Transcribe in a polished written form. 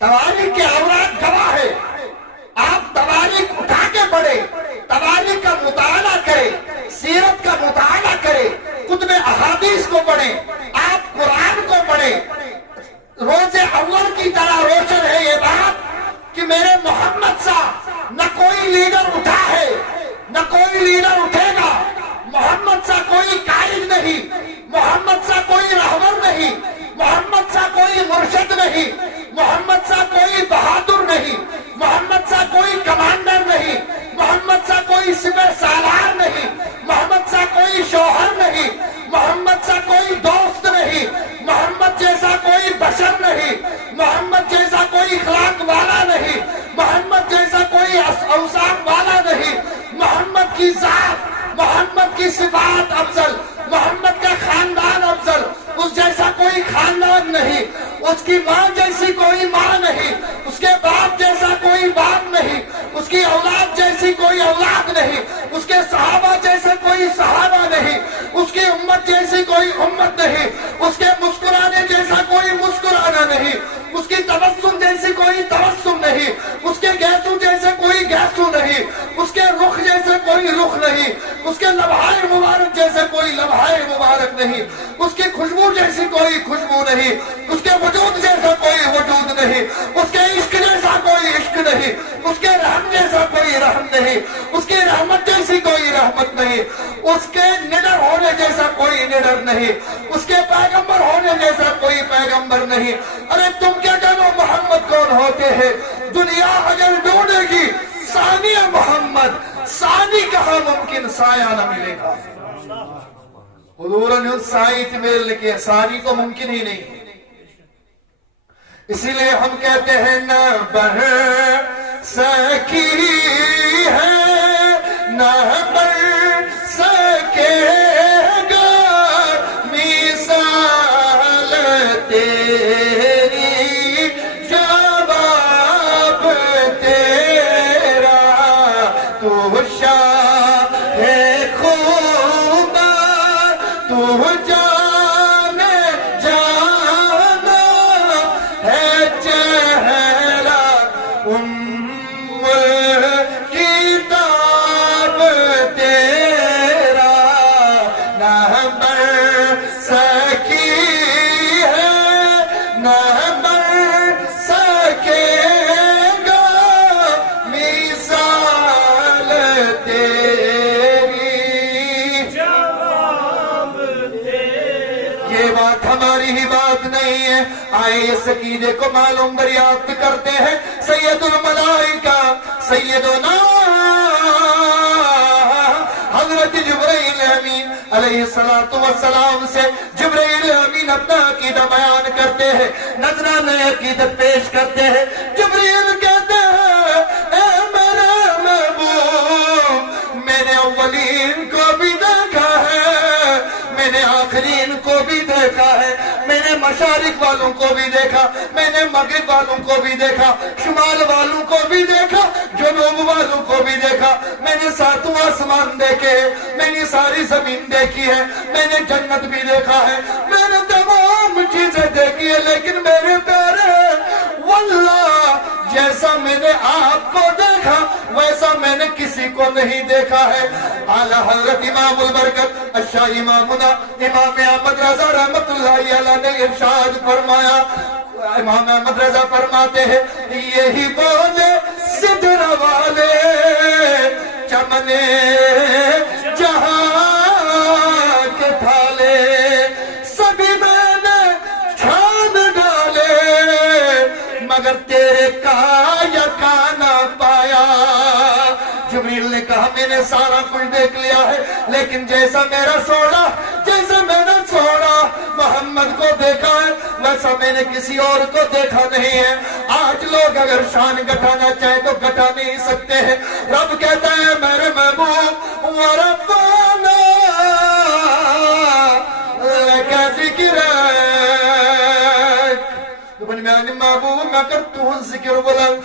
तवारीख के औलाद गवाह है। आप तवारीख उठा के पढ़े, तवारीख का मुताला करें, सीरत का मुताला करें, कुतुब अहादीस को पढ़ें, आप कुरान को पढ़ें। रोजे अव्वल की तरह रोशन है ये बात कि मेरे मोहम्मद सा न कोई लीडर उठा है, न कोई लीडर उठेगा। मोहम्मद सा कोई कायद नहीं, मोहम्मद सा कोई रहबर नहीं, मोहम्मद सा कोई मुर्शिद नहीं, मोहम्मद सा कोई बहादुर नहीं, मोहम्मद सा कोई कमांडर नहीं, मोहम्मद सा कोई सिपह सालार नहीं, मोहम्मद सा कोई शौहर नहीं, मोहम्मद सा कोई दोस्त नहीं, मोहम्मद जैसा कोई बशर नहीं, मोहम्मद जैसा कोई इखलाक वाला नहीं, मोहम्मद जैसा कोई औसाफ वाला नहीं। मोहम्मद की जात, मोहम्मद की सिफात अफजल, मोहम्मद का खानदान अफजल, उस जैसा कोई खानदान नहीं, उसकी माँ जैसी कोई माँ नहीं, उसके बाप जैसा कोई बाप नहीं, उसकी औलाद जैसी कोई औलाद नहीं, उसके सहाबा जैसे कोई सहाबा नहीं, उसकी उम्मत जैसी कोई उम्मत नहीं, उसके मुस्कुराने जैसा कोई मुस्कुराना नहीं, उसकी तबस्सुम जैसी कोई तबस्सुम नहीं, उसके गैसू जैसे कोई गैसू नहीं, उसके रुख जैसे कोई रुख नहीं, उसके लम्हाए मुबारक जैसे कोई लम्हाए मुबारक नहीं, उसकी खुशबू जैसी कोई खुशबू नहीं, उसके वजूद जैसा कोई वजूद नहीं, उसके इश्क जैसा कोई इश्क नहीं, उसके रहम जैसा कोई रहम नहीं, उसकी रहमत जैसी कोई रहमत नहीं, उसके निडर होने जैसा कोई निडर नहीं, उसके पैगंबर होने जैसा कोई पैगंबर नहीं। अरे तुम क्या जानो मोहम्मद कौन होते हैं? दुनिया अगर ढूंढेगी सानी मोहम्मद, सानी कहाँ मुमकिन, साया न मिलेगा। हुजूर ने उस साई मेल ने किया, सानी तो मुमकिन ही नहीं। इसीलिए हम कहते हैं न बढ़ सकी है, न बढ़ सकेगा मिसाल तेरी, जवाब तेरा तू शाह है खुदा, तू जाने जाना है चेहरा उम्मुल किताब तेरा, न बढ़ सकी है, न बढ़ सकेगा मिसाल तेरी, ये बात हमारी ही बात नहीं है। आए इस अकीदे को मालूम दरियाफ्त करते हैं सैयदुल मलाइका सैयदुना हजरत जिब्राइल अमीन अलैहिस्सलातु वस्सलाम से जिब्राइल अमीन अपना अकीदा बयान करते हैं, नजराने अकीदत पेश करते हैं। जिब्राइल कहते हैं ए मेरे महबूब, मैंने अव्वलीन को भी देखा है, मैंने आखिरीन को भी देखा है, मैंने मशारिक वालों को भी देखा, मैंने मगरिब वालों को भी देखा, शुमाल वालों को भी देखा, जुनूब वालों को भी देखा, मैंने सातों आसमान देखे, मैंने सारी जमीन देखी है, मैंने जन्नत भी देखा है, मैंने तमाम चीजें देखी है, लेकिन मेरे प्यारे वल्लाह जैसा मैंने आपको देखा वैसा मैंने किसी को नहीं देखा है। आला हजरत इमामुल बरकत अशा इमामुना इमाम अहमद रजा रहमतुल्लाहि अलैह ने इरशाद फरमाया, इमाम अहमद रजा फरमाते हैं यही बोले सिदर वाले चमने जहां के थाले, सभी मैंने छान डाले मगर तेरे काया का ना पाया। जिब्रील ने कहा मैंने सारा कुछ देख लिया है, लेकिन जैसा मेरा सोना, जैसा मैंने सोना मोहम्मद को देखा है वैसा मैंने किसी और को देखा नहीं है। आज लोग अगर शान घटाना चाहे तो घटा नहीं सकते हैं। रब कहता है मेरे महबूब वरफ़अना लका ज़िक्रक, तो बन मैं महबूब मैं कर तू जिक्र बुलंद